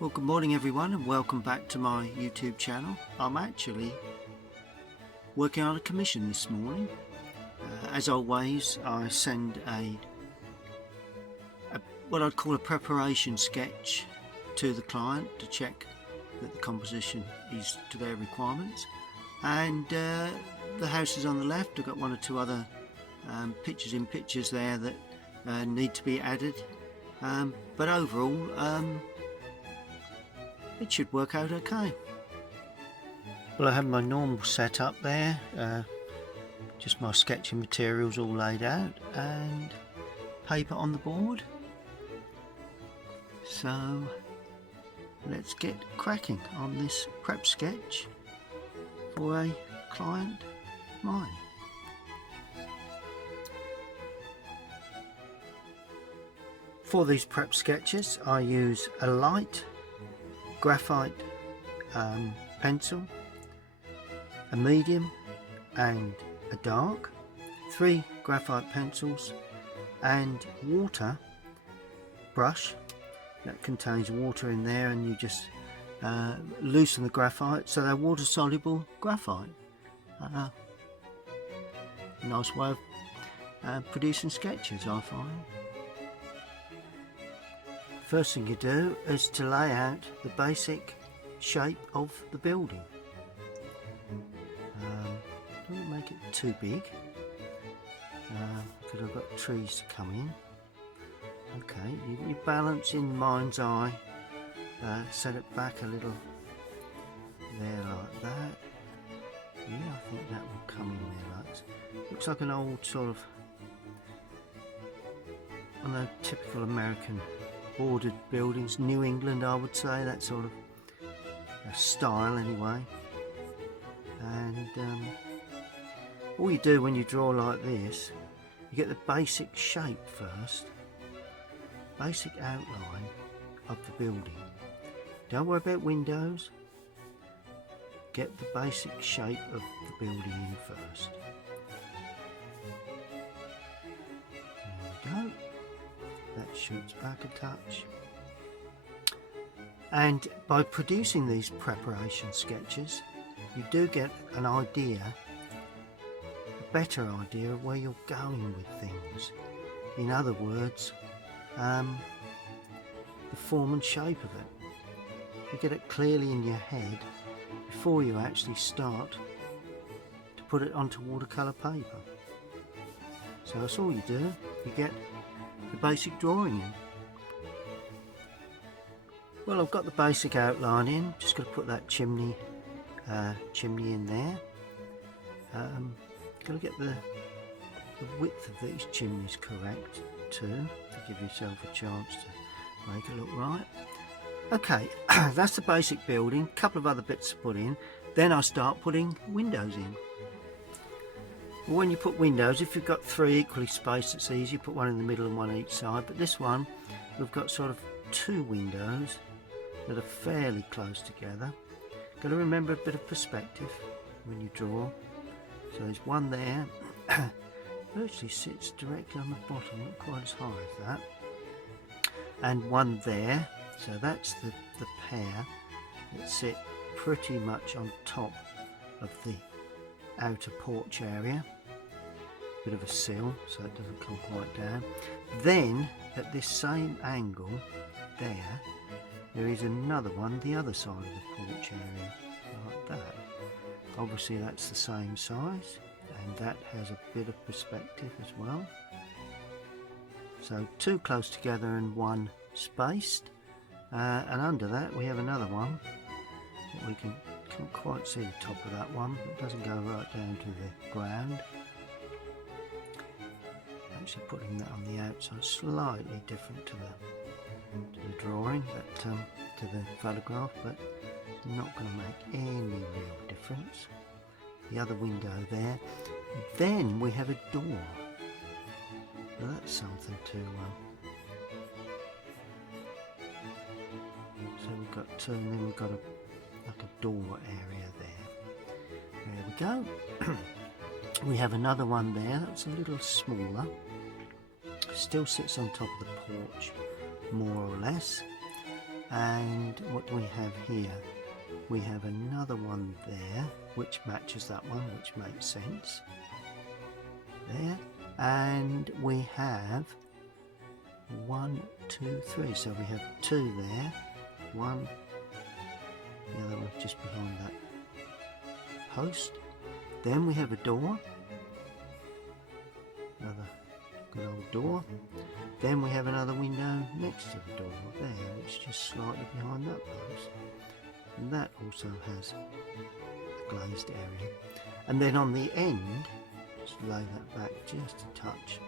Well, good morning everyone and welcome back to my YouTube channel. I'm actually working on a commission this morning. As always, I send what I'd call a preparation sketch to the client to check that the composition is to their requirements. And the house is on the left. I've got one or two other pictures there that need to be added. But overall, it should work out okay. Well, I have my normal setup there, just my sketching materials all laid out and paper on the board. So let's get cracking on this prep sketch for a client of mine. For these prep sketches I use a light graphite pencil, a medium and a dark, 3 graphite pencils and water brush that contains water in there, and you just loosen the graphite so they're water soluble graphite. Nice way of producing sketches, I find. First thing you do is to lay out the basic shape of the building. Don't make it too big because I've got trees to come in. Okay, you balance in mind's eye, set it back a little there like that. Yeah, I think that will come in there like this. Looks like an old sort of, I know, typical American bordered buildings, New England I would say, that sort of style anyway. And all you do when you draw like this, you get the basic shape first, basic outline of the building. Don't worry about windows, get the basic shape of the building in first. There we go. That shoots back a touch. And by producing these preparation sketches, you do get an idea, a better idea of where you're going with things. In other words, the form and shape of it. You get it clearly in your head before you actually start to put it onto watercolour paper. So that's all you do. You get the basic drawing in. Well, I've got the basic outline in. Just got to put that chimney in there. Got to get the width of these chimneys correct too, to give yourself a chance to make it look right. Okay, that's the basic building. A couple of other bits to put in. Then I start putting windows in. When you put windows, if you've got 3 equally spaced, it's easy. You put one in the middle and one each side. But this one, we've got sort of 2 windows that are fairly close together. Got to remember a bit of perspective when you draw. So there's one there. Virtually sits directly on the bottom, not quite as high as that. And one there. So that's the pair that sit pretty much on top of the outer porch area. Bit of a sill so it doesn't come quite down. Then at this same angle there is another one the other side of the porch area like that. Obviously that's the same size and that has a bit of perspective as well. So 2 close together and 1 spaced, and under that we have another one that we can't quite see the top of that one. It doesn't go right down to the ground. Actually putting that on the outside, slightly different to the drawing, but to the photograph, but it's not going to make any real difference. The other window there. Then we have a door. Now that's something to. So we've got 2, and then we've got like a door area there. There we go. We have another one there that's a little smaller. Still sits on top of the porch, more or less. And what do we have here? We have another one there which matches that one, which makes sense there. And we have 1, 2, 3, so we have 2 there, one, the other one just behind that post. Then we have a door, another good old door. Then we have another window next to the door there, which is just slightly behind that post, and that also has a glazed area. And then on the end, just lay that back just a touch.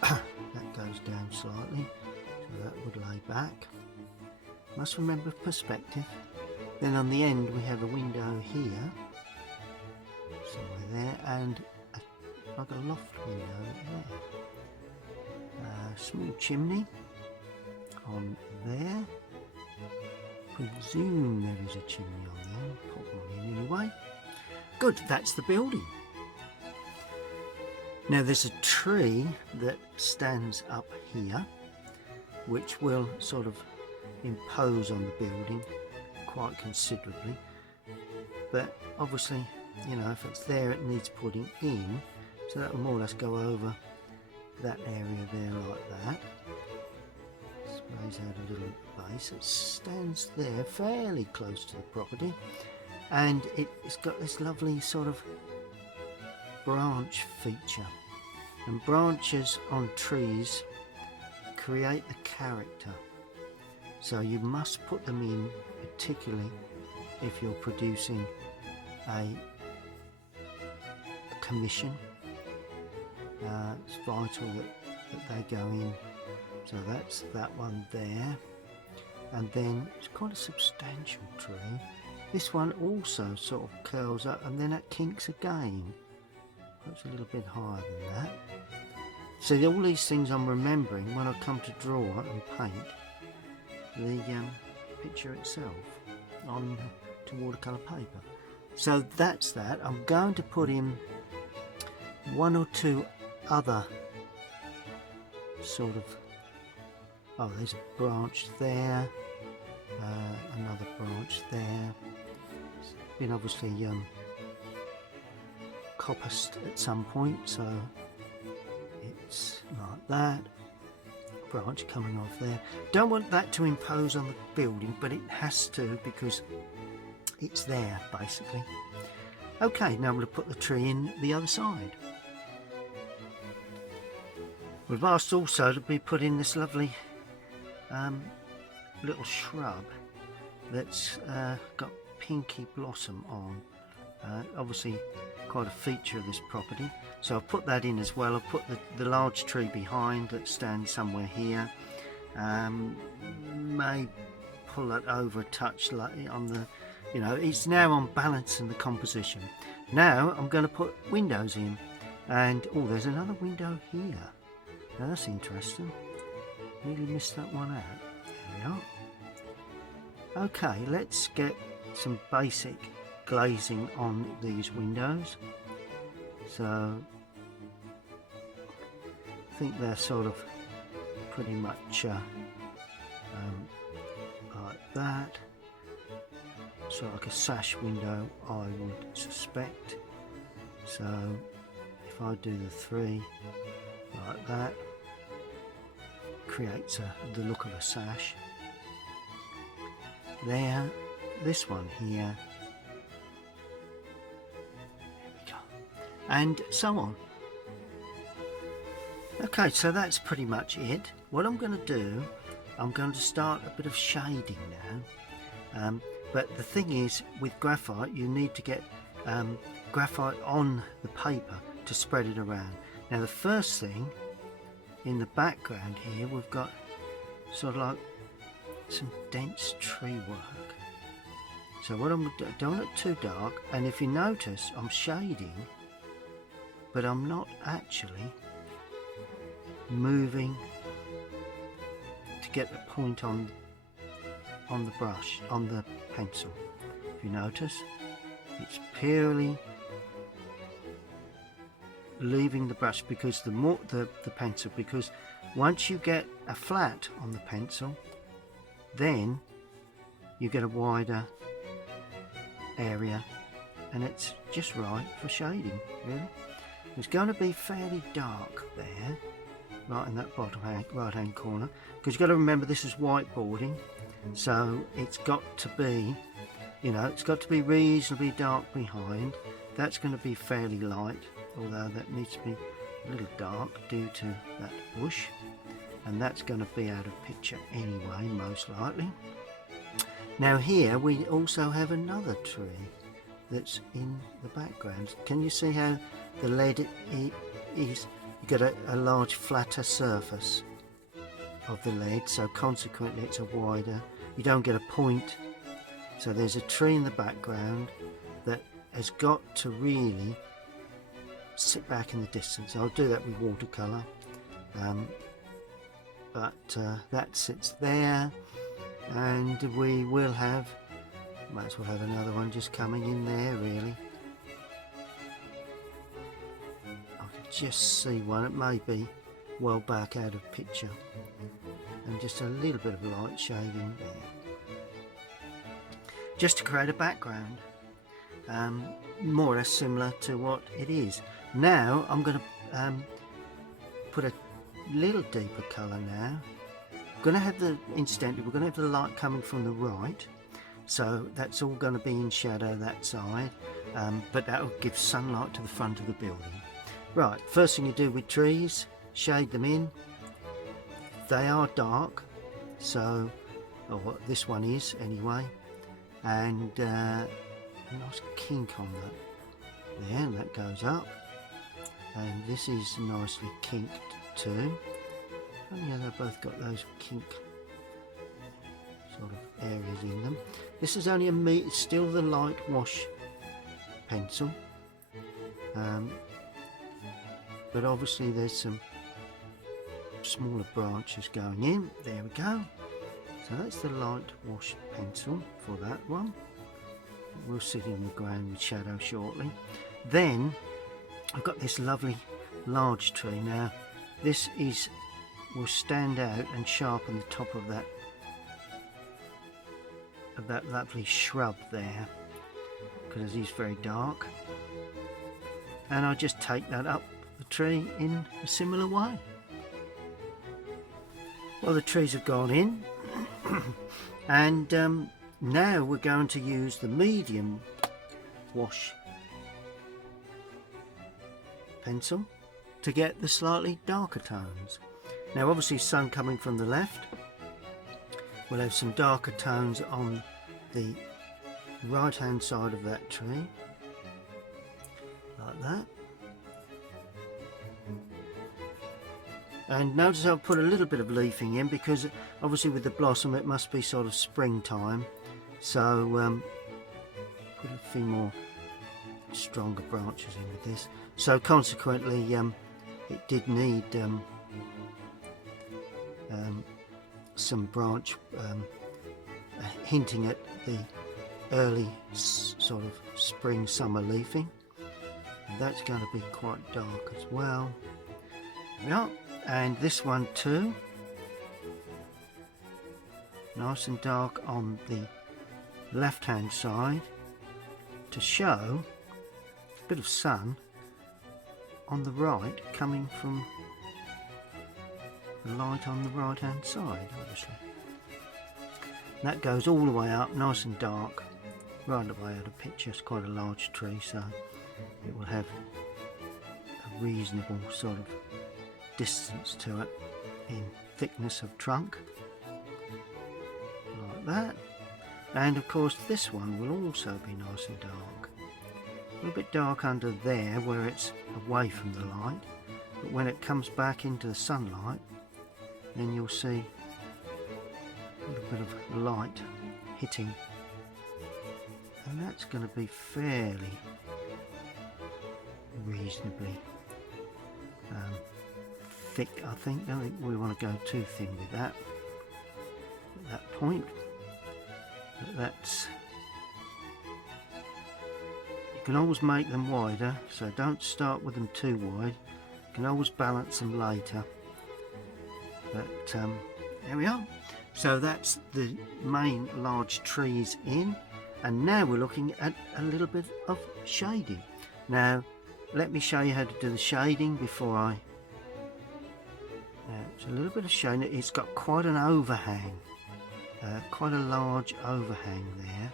That goes down slightly, so that would lay back. Must remember perspective. Then on the end we have a window here, somewhere there, and like a loft window there. Small chimney on there. Presume there is a chimney on there. Pop one in anyway. Good, that's the building. Now there's a tree that stands up here, which will sort of impose on the building quite considerably. But obviously, you know, if it's there, it needs putting in. So that will more or less go over that area there like that. Sprays out a little base. It stands there fairly close to the property, and it's got this lovely sort of branch feature. And branches on trees create the character. So you must put them in, particularly if you're producing a commission. It's vital that they go in. So that's that one there. And then it's quite a substantial tree. This one also sort of curls up and then it kinks again. It's a little bit higher than that. So all these things I'm remembering when I come to draw and paint the picture itself to watercolour paper. So that's that. I'm going to put in 1 or 2 other sort of, oh, there's a branch there, another branch there. It's been obviously coppiced at some point, so it's like that. Branch coming off there. Don't want that to impose on the building, but it has to because it's there basically. Okay, now I'm going to put the tree in the other side. We've asked also to be put in this lovely little shrub that's got pinky blossom on. Obviously quite a feature of this property, so I'll put that in as well. I'll put the large tree behind that stands somewhere here. May pull that over a touch on the, you know, it's now on balance in the composition. Now I'm going to put windows in, and oh, there's another window here. Now that's interesting. Nearly missed that one out. There we are. Okay, let's get some basic glazing on these windows. So I think they're sort of pretty much like that. So like a sash window, I would suspect. So if I do the 3 like that, creates the look of a sash. There, this one here, there we go, and so on. Okay, so that's pretty much it. What I'm going to do, I'm going to start a bit of shading now, but the thing is, with graphite you need to get graphite on the paper to spread it around. Now the first thing, in the background here we've got sort of like some dense tree work. So what I'm going to do, don't look too dark, and if you notice I'm shading, but I'm not actually moving to get the point on the brush, on the pencil. If you notice, it's purely leaving the brush, because the pencil, because once you get a flat on the pencil, then you get a wider area, and it's just right for shading, really. It's going to be fairly dark there, right in that bottom right hand corner, because you've got to remember this is whiteboarding, so it's got to be, you know, it's got to be reasonably dark behind. That's going to be fairly light, although that needs to be a little dark due to that bush, and that's going to be out of picture anyway, most likely. Now here we also have another tree that's in the background. Can you see how the lead is, you get a large flatter surface of the lead, so consequently it's a wider, you don't get a point. So there's a tree in the background that has got to really sit back in the distance. I'll do that with watercolour, but that sits there, and we will have, might as well have another one just coming in there really. I can just see one, it may be well back out of picture, and just a little bit of light shading there, just to create a background, more or less similar to what it is. Now I'm going to put a little deeper colour now. We're going to have the, incidentally, we're going to have the light coming from the right, so that's all going to be in shadow that side, but that will give sunlight to the front of the building. Right, first thing you do with trees, shade them in. They are dark, so, or this one is anyway, and a nice kink on that there, and that goes up, and this is nicely kinked too. Oh yeah, they've both got those kink sort of areas in them. This is only it's still the light wash pencil, but obviously there's some smaller branches going in. There we go. So that's the light wash pencil for that one. We'll sit in the ground with shadow shortly. Then I've got this lovely large tree. Now this will stand out and sharpen the top of that lovely shrub there, because it is very dark, and I just take that up the tree in a similar way. Well, the trees have gone in and now we're going to use the medium wash pencil to get the slightly darker tones. Now obviously sun coming from the left, we'll have some darker tones on the right hand side of that tree, like that. And notice I've put a little bit of leafing in, because obviously with the blossom it must be sort of springtime, so put a few more stronger branches in with this. So consequently it did need some branch hinting at the early sort of spring summer leafing. And that's going to be quite dark as well. Yeah, and this one too, nice and dark on the left hand side to show a bit of sun on the right coming from the light on the right hand side, obviously. That goes all the way up, nice and dark, right away out of picture. It's quite a large tree, so it will have a reasonable sort of distance to it in thickness of trunk, like that. And of course this one will also be nice and dark, a little bit dark under there where it's away from the light, but when it comes back into the sunlight, then you'll see a little bit of light hitting, and that's going to be fairly reasonably thick, I think. I don't think we want to go too thin with that at that point, but that's, you can always make them wider, so don't start with them too wide. You can always balance them later, but there we are. So that's the main large trees in, and now we're looking at a little bit of shading. Now let me show you how to do the shading before I... it's a little bit of shading. It's got quite an overhang, quite a large overhang there,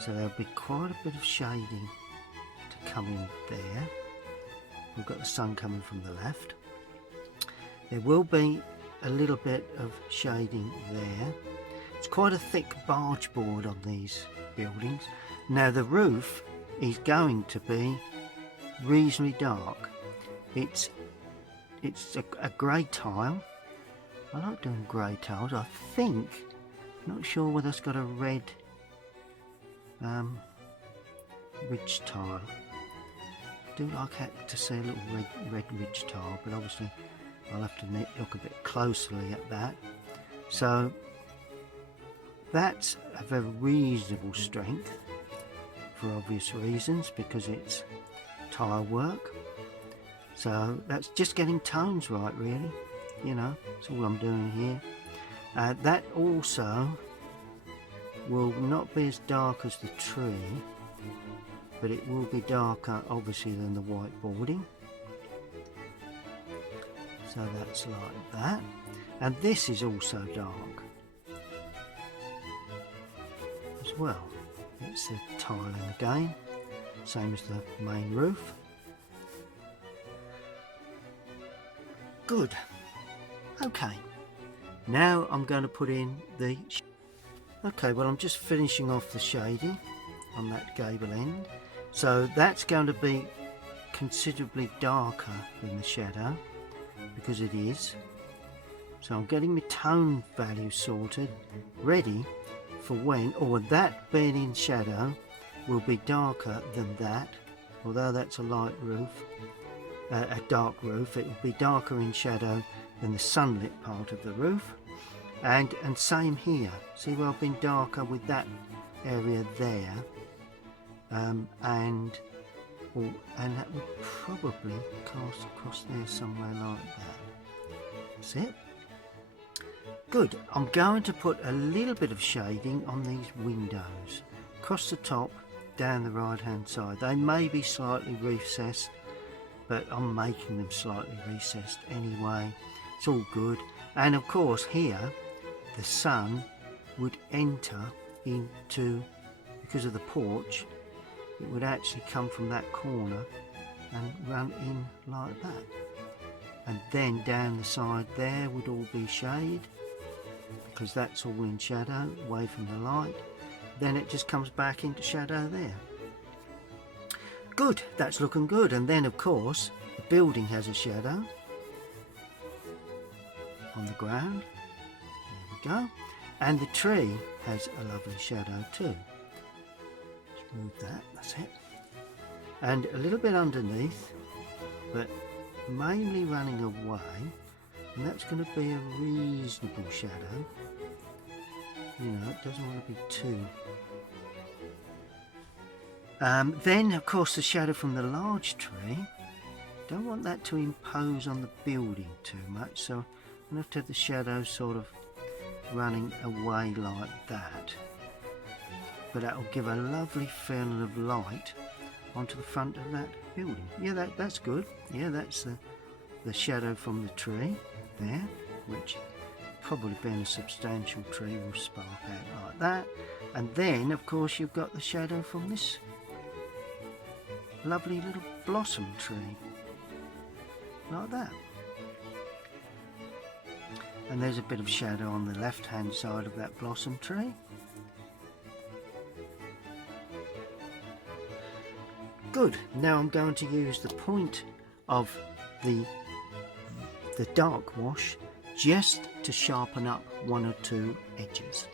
so there'll be quite a bit of shading to come in there. We've got the sun coming from the left. There will be a little bit of shading there. It's quite a thick barge board on these buildings. Now the roof is going to be reasonably dark. It's a grey tile. I like doing grey tiles. I think, not sure whether it's got a red ridge tile. I do like to see a little red ridge tile, but obviously I'll have to look a bit closely at that. So that's a very reasonable strength for obvious reasons, because it's tile work. So that's just getting tones right, really. You know, that's all I'm doing here. That also will not be as dark as the tree, but it will be darker obviously than the white boarding. So that's like that. And this is also dark as well. It's the tiling again, same as the main roof. Good. Okay, now I'm going to put in the... Okay, well, I'm just finishing off the shading on that gable end. So that's going to be considerably darker than the shadow, because it is. So I'm getting my tone value sorted, ready for when, or that being in shadow will be darker than that, although that's a light roof, a dark roof. It will be darker in shadow than the sunlit part of the roof, and same here. See where I've been darker with that area there, and that would probably cast across there somewhere like that. That's it. Good. I'm going to put a little bit of shading on these windows across the top, down the right hand side. They may be slightly recessed, but I'm making them slightly recessed anyway. It's all good. And of course here the sun would enter into, because of the porch, it would actually come from that corner and run in like that, and then down the side there would all be shade, because that's all in shadow away from the light. Then it just comes back into shadow there. Good, that's looking good. And then of course the building has a shadow on the ground. There we go. And the tree has a lovely shadow too. Just move that, that's it. And a little bit underneath, but mainly running away, and that's going to be a reasonable shadow. You know, it doesn't want to be too... then of course the shadow from the large tree, don't want that to impose on the building too much, so I'm going to have to have the shadow sort of running away like that, but that will give a lovely feeling of light onto the front of that building. Yeah, that's good. Yeah, that's the shadow from the tree there, which probably being a substantial tree will spark out like that. And then of course you've got the shadow from this lovely little blossom tree like that. And there's a bit of shadow on the left hand side of that blossom tree. Good. Now I'm going to use the point of the dark wash just to sharpen up one or two edges.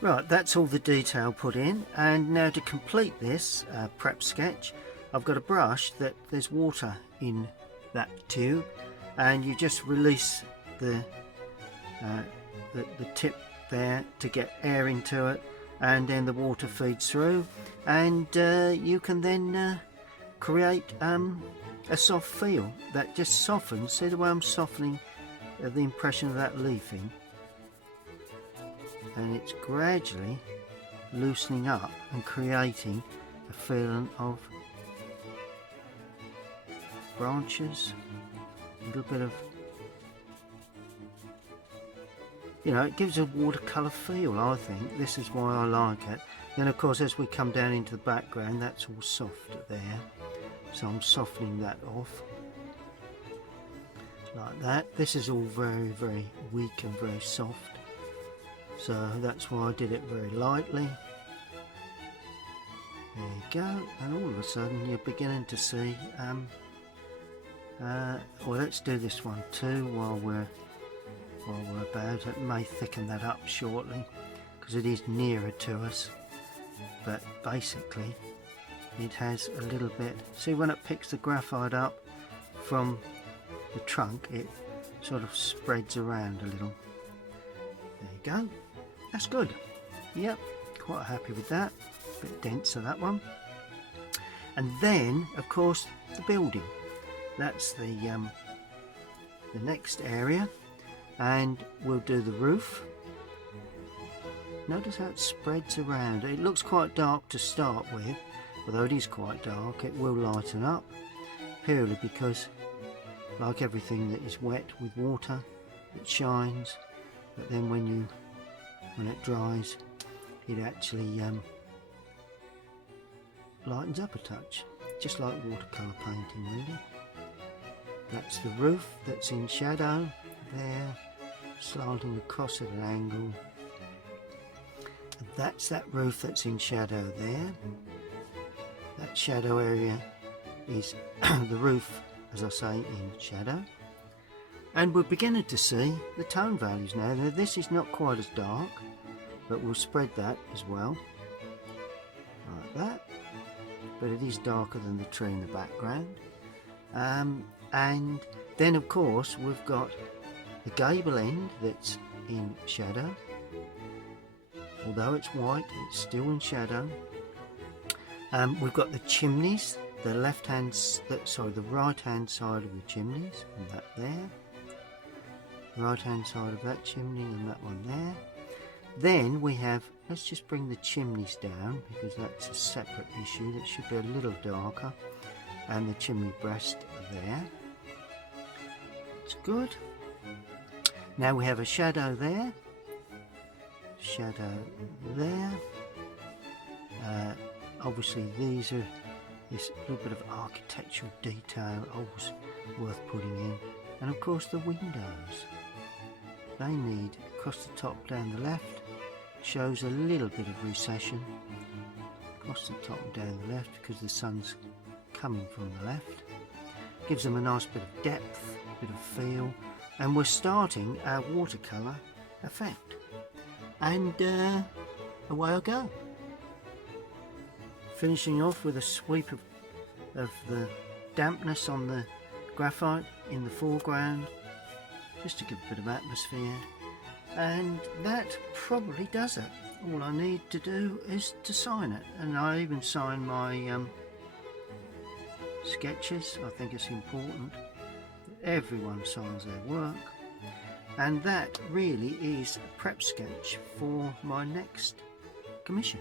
Right, that's all the detail put in, and now to complete this prep sketch, I've got a brush that there's water in that tube, and you just release the tip there to get air into it, and then the water feeds through, and you can then create a soft feel that just softens. See the way I'm softening the impression of that leafing, and it's gradually loosening up and creating a feeling of branches, a little bit of, you know, it gives a watercolour feel. I think this is why I like it. Then of course as we come down into the background, that's all soft there, so I'm softening that off like that. This is all very, very weak and very soft, so that's why I did it very lightly. There you go, and all of a sudden you're beginning to see well, let's do this one too while we're about. It may thicken that up shortly because it is nearer to us, but basically it has a little bit, see when it picks the graphite up from the trunk, it sort of spreads around a little. There you go, that's good. Yep, quite happy with that. A bit denser, that one. And then of course the building, that's the next area, and we'll do the roof. Notice how it spreads around. It looks quite dark to start with, although it is quite dark. It will lighten up purely because, like everything that is wet with water, it shines, but then when it dries, it actually lightens up a touch, just like watercolour painting really. That's the roof that's in shadow there, slanting across at an angle. And that's that roof that's in shadow there. That shadow area is the roof, as I say, in shadow. And we're beginning to see the tone values now. Now this is not quite as dark, but we'll spread that as well, like that. But it is darker than the tree in the background. And then of course we've got the gable end that's in shadow. Although it's white, it's still in shadow. We've got the chimneys, the right hand side of the chimneys, and that there. Right hand side of that chimney and that one there. Then we have, let's just bring the chimneys down because that's a separate issue. That should be a little darker. And the chimney breast there. It's good. Now we have a shadow there. Shadow there. Obviously these are this little bit of architectural detail, always worth putting in. And of course the windows. They need, across the top down the left, shows a little bit of recession. Across the top and down the left because the sun's coming from the left. Gives them a nice bit of depth, bit of feel. And we're starting our watercolour effect. And away I go. Finishing off with a sweep of the dampness on the graphite in the foreground, just to give a bit of atmosphere. And that probably does it. All I need to do is to sign it. And I even sign my sketches. I think it's important that everyone signs their work. And that really is a prep sketch for my next commission.